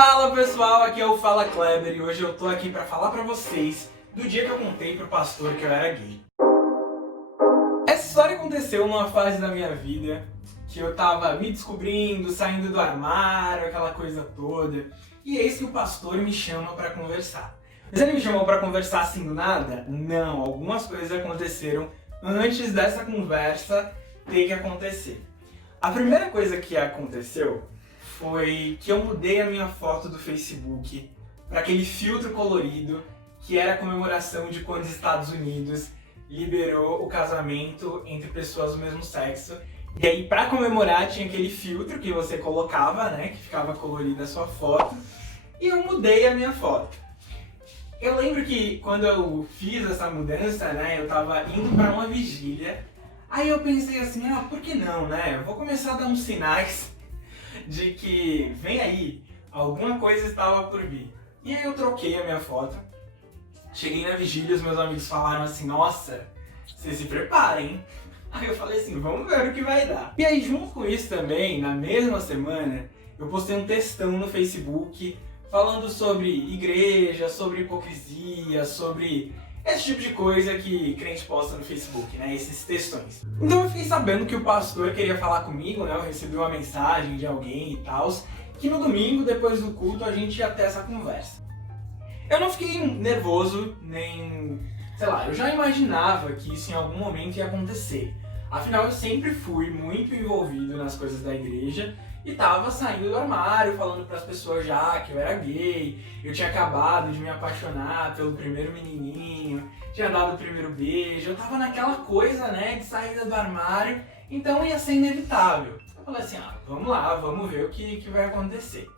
Fala pessoal, aqui é o Fala Kleber e hoje eu tô aqui pra falar pra vocês do dia que eu contei pro pastor que eu era gay. Essa história aconteceu numa fase da minha vida que eu tava me descobrindo, saindo do armário, aquela coisa toda, e eis que o pastor me chama pra conversar. Mas ele me chamou pra conversar assim do nada? Não, algumas coisas aconteceram antes dessa conversa ter que acontecer. A primeira coisa que aconteceu foi que eu mudei a minha foto do Facebook para aquele filtro colorido que era a comemoração de quando os Estados Unidos liberou o casamento entre pessoas do mesmo sexo. E aí, para comemorar, tinha aquele filtro que você colocava, né, que ficava colorida a sua foto, e eu mudei a minha foto. Eu lembro que quando eu fiz essa mudança, né, eu tava indo para uma vigília, aí eu pensei assim, por que não, né? Eu vou começar a dar uns sinais de que, vem aí, alguma coisa estava por vir. E aí eu troquei a minha foto, cheguei na vigília, os meus amigos falaram assim, nossa, você se prepara, hein? Aí eu falei assim, vamos ver o que vai dar. E aí junto com isso também, na mesma semana, eu postei um textão no Facebook falando sobre igreja, sobre hipocrisia, sobre esse tipo de coisa que crente posta no Facebook, né? Esses textões. Então eu fiquei sabendo que o pastor queria falar comigo, né? Eu recebi uma mensagem de alguém e tal, que no domingo, depois do culto, a gente ia ter essa conversa. Eu não fiquei nervoso, nem... sei lá, eu já imaginava que isso em algum momento ia acontecer. Afinal, eu sempre fui muito envolvido nas coisas da igreja e tava saindo do armário, falando pras pessoas já que eu era gay, eu tinha acabado de me apaixonar pelo primeiro menininho, tinha dado o primeiro beijo, eu tava naquela coisa, né, de saída do armário, então ia ser inevitável. Eu falei assim, vamos lá, vamos ver o que vai acontecer.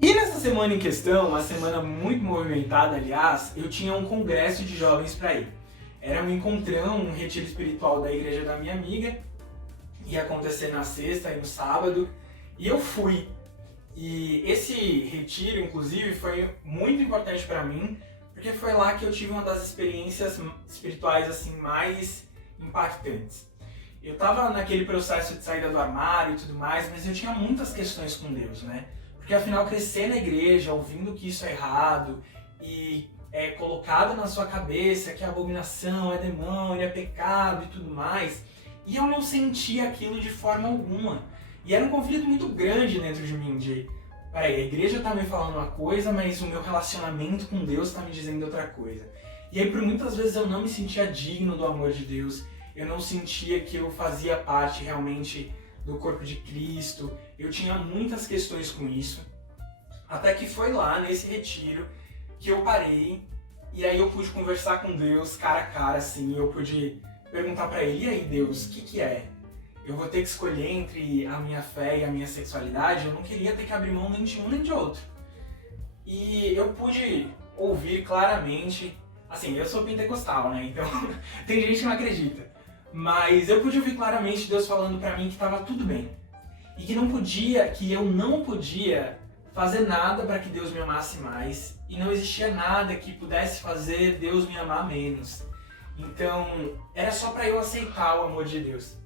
E nessa semana em questão, uma semana muito movimentada, aliás, eu tinha um congresso de jovens para ir. Era um encontrão, um retiro espiritual da igreja da minha amiga, ia acontecer na sexta e no sábado, e eu fui. E esse retiro, inclusive, foi muito importante para mim, porque foi lá que eu tive uma das experiências espirituais assim mais impactantes. Eu estava naquele processo de saída do armário e tudo mais, mas eu tinha muitas questões com Deus, né? Porque afinal, crescer na igreja, ouvindo que isso é errado, e é colocado na sua cabeça que é abominação, é demônio, é pecado e tudo mais, e eu não sentia aquilo de forma alguma. E era um conflito muito grande dentro de mim, de peraí, a igreja tá me falando uma coisa, mas o meu relacionamento com Deus tá me dizendo outra coisa. E aí por muitas vezes eu não me sentia digno do amor de Deus, eu não sentia que eu fazia parte realmente do corpo de Cristo, eu tinha muitas questões com isso, até que foi lá nesse retiro que eu parei e aí eu pude conversar com Deus cara a cara, assim, eu pude perguntar pra ele, e aí Deus, o que é? Eu vou ter que escolher entre a minha fé e a minha sexualidade? Eu não queria ter que abrir mão nem de um nem de outro. E eu pude ouvir claramente, assim, eu sou pentecostal, né, então tem gente que não acredita, mas eu pude ouvir claramente Deus falando pra mim que estava tudo bem. E que eu não podia fazer nada para que Deus me amasse mais, e não existia nada que pudesse fazer Deus me amar menos. Então, era só para eu aceitar o amor de Deus.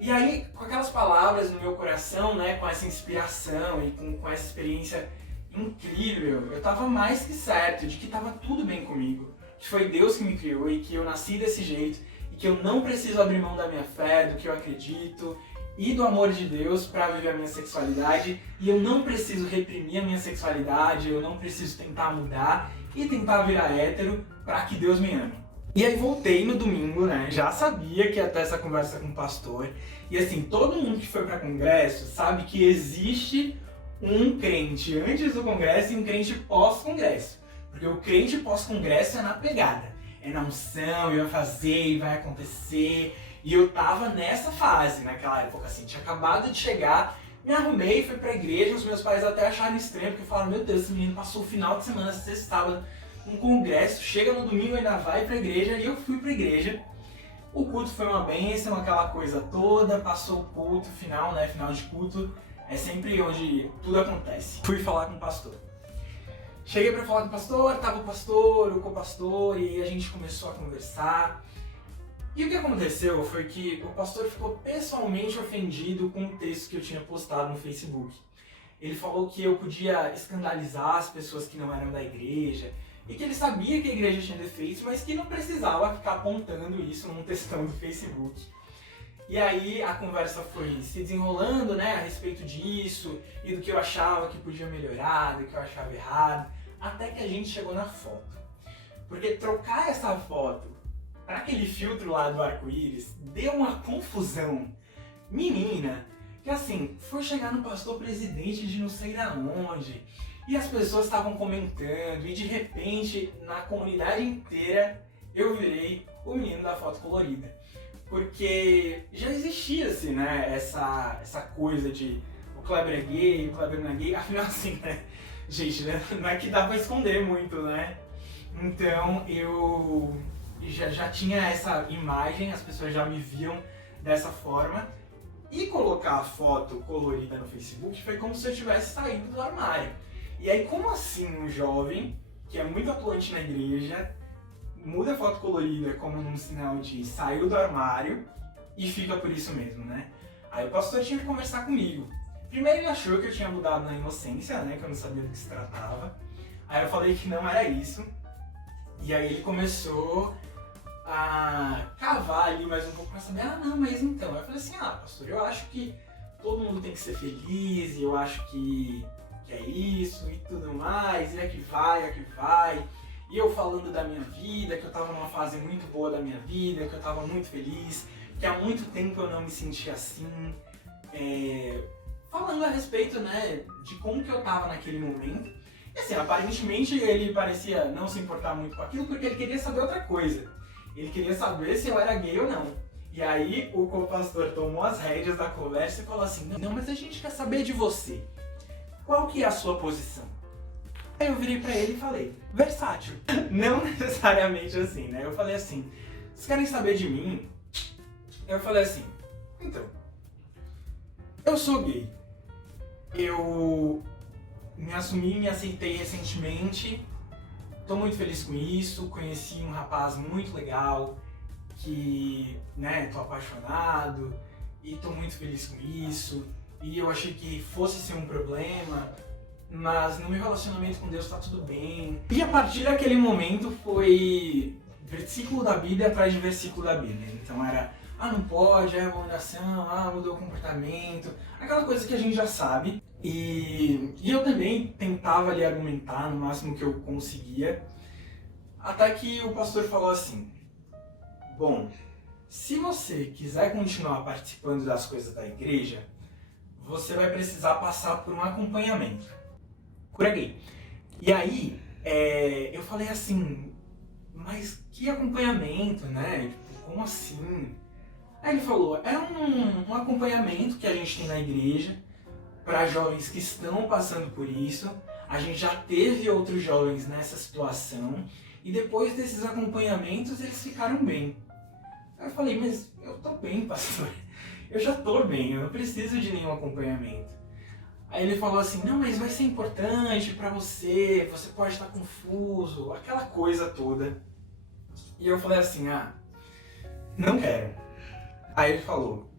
E aí, com aquelas palavras no meu coração, né, com essa inspiração e com essa experiência incrível, eu estava mais que certo de que estava tudo bem comigo, que foi Deus que me criou e que eu nasci desse jeito, e que eu não preciso abrir mão da minha fé, do que eu acredito, e do amor de Deus para viver a minha sexualidade, e eu não preciso reprimir a minha sexualidade, eu não preciso tentar mudar e tentar virar hétero para que Deus me ame. E aí voltei no domingo, né, já sabia que ia ter essa conversa com o pastor, e assim, todo mundo que foi para congresso sabe que existe um crente antes do congresso e um crente pós-congresso, porque o crente pós-congresso é na pegada, é na unção, e vai fazer, e vai acontecer. E eu tava nessa fase, naquela época, assim, tinha acabado de chegar, me arrumei, fui pra igreja, os meus pais até acharam estranho, porque falaram, meu Deus, esse menino passou o final de semana, sexta, sábado, num congresso, chega no domingo e ainda vai pra igreja, e eu fui pra igreja. O culto foi uma bênção, aquela coisa toda, passou o culto, final, né, final de culto, é sempre onde tudo acontece. Fui falar com o pastor. Cheguei pra falar com o pastor, tava o pastor, o co-pastor, e a gente começou a conversar. E o que aconteceu foi que o pastor ficou pessoalmente ofendido com um texto que eu tinha postado no Facebook. Ele falou que eu podia escandalizar as pessoas que não eram da igreja, e que ele sabia que a igreja tinha defeitos, mas que não precisava ficar apontando isso num textão do Facebook. E aí a conversa foi se desenrolando, né, a respeito disso, e do que eu achava que podia melhorar, do que eu achava errado, até que a gente chegou na foto. Porque trocar essa foto para aquele filtro lá do arco-íris deu uma confusão. Menina, que assim, foi chegar no pastor presidente de não sei da onde, e as pessoas estavam comentando, e de repente, na comunidade inteira, eu virei o menino da foto colorida. Porque já existia, assim, né, essa coisa de o Kleber é gay, o Kleber não é gay, afinal assim, né, gente, né, não é que dá pra esconder muito, né? Então eu já tinha essa imagem, as pessoas já me viam dessa forma, e colocar a foto colorida no Facebook foi como se eu tivesse saído do armário. E aí, como assim um jovem que é muito atuante na igreja muda a foto colorida como um sinal de saiu do armário e fica por isso mesmo, né? Aí o pastor tinha que conversar comigo. Primeiro ele achou que eu tinha mudado na inocência, né? Que eu não sabia do que se tratava. Aí eu falei que não era isso. E aí ele começou a cavar ali mais um pouco pra saber, não, mas então. Aí eu falei assim, pastor, eu acho que todo mundo tem que ser feliz, e eu acho que é isso e tudo mais, e é que vai. E eu falando da minha vida, que eu tava numa fase muito boa da minha vida, que eu tava muito feliz, que há muito tempo eu não me sentia assim. Falando a respeito, né, de como que eu tava naquele momento. E assim, aparentemente ele parecia não se importar muito com aquilo, porque ele queria saber outra coisa. Ele queria saber se eu era gay ou não. E aí o co-pastor tomou as rédeas da conversa e falou assim, não, mas a gente quer saber de você. Qual que é a sua posição? Aí eu virei pra ele e falei, versátil. Não necessariamente assim, né? Eu falei assim, vocês querem saber de mim? Eu falei assim, então, eu sou gay. Eu me assumi e me aceitei recentemente. Tô muito feliz com isso. Conheci um rapaz muito legal que, né, tô apaixonado e tô muito feliz com isso. E eu achei que fosse ser um problema, mas no meu relacionamento com Deus tá tudo bem. E a partir daquele momento foi versículo da Bíblia atrás de versículo da Bíblia. Então era, não pode, é abominação, mudou o comportamento, aquela coisa que a gente já sabe. E eu também tentava ali argumentar no máximo que eu conseguia, até que o pastor falou assim, bom, se você quiser continuar participando das coisas da igreja, você vai precisar passar por um acompanhamento. Cura gay. E aí, eu falei assim, mas que acompanhamento, né? Tipo, como assim? Aí ele falou, é um acompanhamento que a gente tem na igreja para jovens que estão passando por isso. A gente já teve outros jovens nessa situação e depois desses acompanhamentos eles ficaram bem. Aí eu falei, mas eu tô bem, pastor. Eu já tô bem, eu não preciso de nenhum acompanhamento. Aí ele falou assim, não, mas vai ser importante pra você pode estar confuso, aquela coisa toda. E eu falei assim, não quero. Aí ele falou,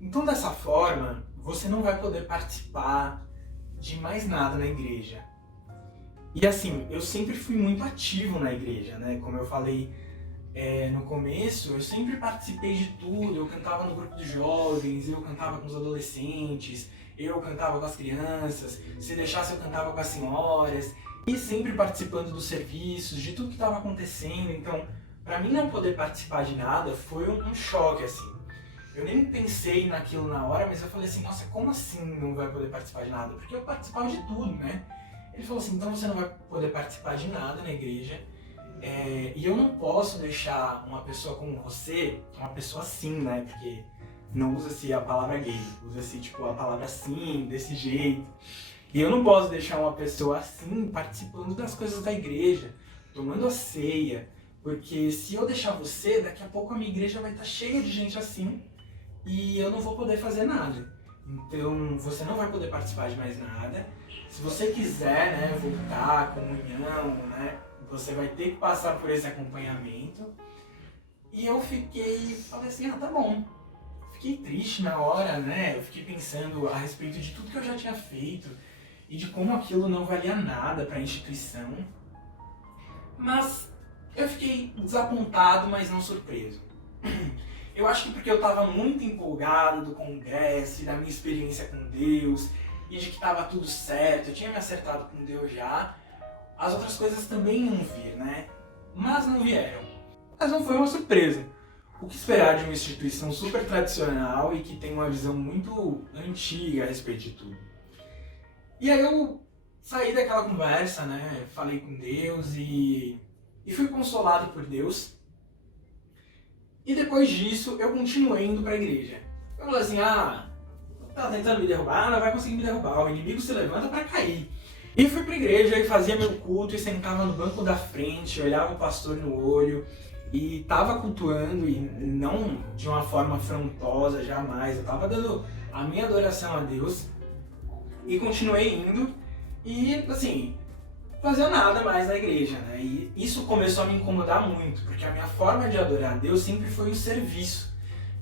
então dessa forma, você não vai poder participar de mais nada na igreja. E assim, eu sempre fui muito ativo na igreja, né? Como eu falei no começo, eu sempre participei de tudo. Eu cantava no grupo de jovens, eu cantava com os adolescentes, eu cantava com as crianças, se deixasse eu cantava com as senhoras, e sempre participando dos serviços, de tudo que estava acontecendo. Então, pra mim não poder participar de nada foi um choque, assim. Eu nem pensei naquilo na hora, mas eu falei assim, nossa, como assim não vai poder participar de nada? Porque eu participava de tudo, né? Ele falou assim, então você não vai poder participar de nada na igreja, e eu não posso deixar uma pessoa como você, uma pessoa assim, né? Porque não usa-se a palavra gay, usa-se tipo a palavra assim, desse jeito. E eu não posso deixar uma pessoa assim participando das coisas da igreja, tomando a ceia, porque se eu deixar você, daqui a pouco a minha igreja vai estar cheia de gente assim e eu não vou poder fazer nada. Então você não vai poder participar de mais nada. Se você quiser, né, voltar à comunhão, né, você vai ter que passar por esse acompanhamento. E eu falei assim, tá bom. fiquei triste na hora, né? Eu fiquei pensando a respeito de tudo que eu já tinha feito e de como aquilo não valia nada para a instituição. Mas eu fiquei desapontado, mas não surpreso. Eu acho que porque eu estava muito empolgado do congresso e da minha experiência com Deus e de que estava tudo certo, eu tinha me acertado com Deus já, as outras coisas também iam vir, né? Mas não vieram. Mas não foi uma surpresa. O que esperar de uma instituição super tradicional e que tem uma visão muito antiga a respeito de tudo? E aí eu saí daquela conversa, né? Falei com Deus e fui consolado por Deus. E depois disso eu continuei indo para a igreja. Eu falei assim, tá tentando me derrubar, não vai conseguir me derrubar, o inimigo se levanta para cair. E fui para a igreja e fazia meu culto e sentava no banco da frente, olhava o pastor no olho e tava cultuando, e não de uma forma afrontosa, jamais. Eu tava dando a minha adoração a Deus e continuei indo e, assim, fazia nada mais na igreja, né? E isso começou a me incomodar muito, porque a minha forma de adorar a Deus sempre foi o serviço.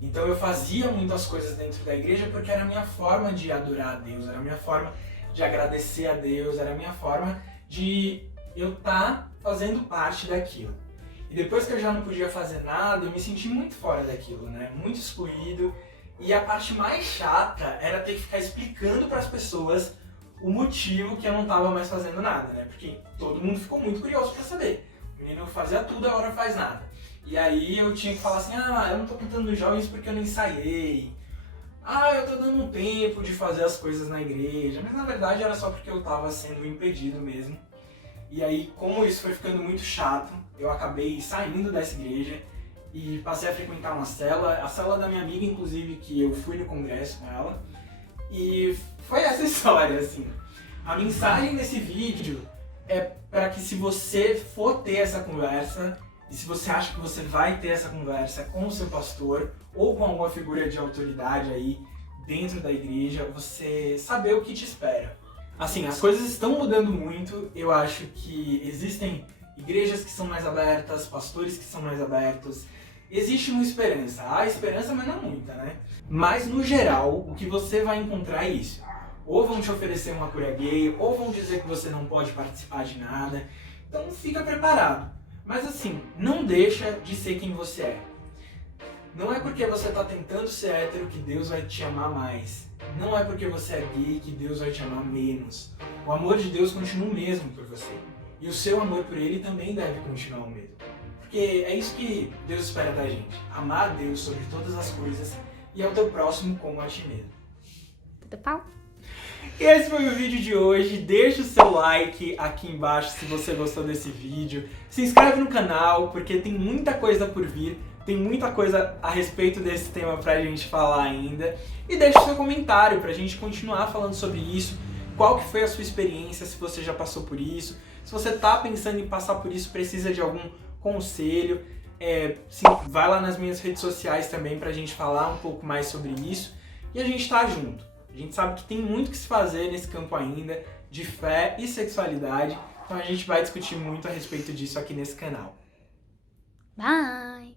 Então eu fazia muitas coisas dentro da igreja porque era a minha forma de adorar a Deus, era a minha forma de agradecer a Deus, era a minha forma de eu estar fazendo parte daquilo. E depois que eu já não podia fazer nada, eu me senti muito fora daquilo, né? Muito excluído. E a parte mais chata era ter que ficar explicando para as pessoas o motivo que eu não estava mais fazendo nada, né? Porque todo mundo ficou muito curioso para saber. O menino fazia tudo, a hora faz nada. E aí eu tinha que falar assim, eu não tô cantando nos jovens porque eu não ensaiei. Eu tô dando um tempo de fazer as coisas na igreja. Mas na verdade era só porque eu tava sendo impedido mesmo. E aí, como isso foi ficando muito chato, eu acabei saindo dessa igreja e passei a frequentar uma cela, a cela da minha amiga, inclusive, que eu fui no congresso com ela. E foi essa história, assim. A mensagem desse vídeo é para que, se você for ter essa conversa, e se você acha que você vai ter essa conversa com o seu pastor ou com alguma figura de autoridade aí dentro da igreja, você saber o que te espera. Assim, as coisas estão mudando muito, eu acho que existem igrejas que são mais abertas, pastores que são mais abertos. Existe uma esperança, há esperança, mas não muita, né? Mas no geral, o que você vai encontrar é isso. Ou vão te oferecer uma cura gay, ou vão dizer que você não pode participar de nada. Então fica preparado. Mas assim, não deixa de ser quem você é. Não é porque você está tentando ser hétero que Deus vai te amar mais. Não é porque você é gay que Deus vai te amar menos. O amor de Deus continua o mesmo por você. E o seu amor por Ele também deve continuar o mesmo. Porque é isso que Deus espera da gente. Amar a Deus sobre todas as coisas e ao teu próximo como a ti mesmo. Tudo pau? Esse foi o vídeo de hoje. Deixa o seu like aqui embaixo se você gostou desse vídeo. Se inscreve no canal porque tem muita coisa por vir. Tem muita coisa a respeito desse tema pra gente falar ainda. E deixa o seu comentário pra gente continuar falando sobre isso. Qual que foi a sua experiência, se você já passou por isso. Se você tá pensando em passar por isso, precisa de algum conselho. Sim, vai lá nas minhas redes sociais também pra gente falar um pouco mais sobre isso. E a gente tá junto. A gente sabe que tem muito que se fazer nesse campo ainda, de fé e sexualidade. Então a gente vai discutir muito a respeito disso aqui nesse canal. Bye!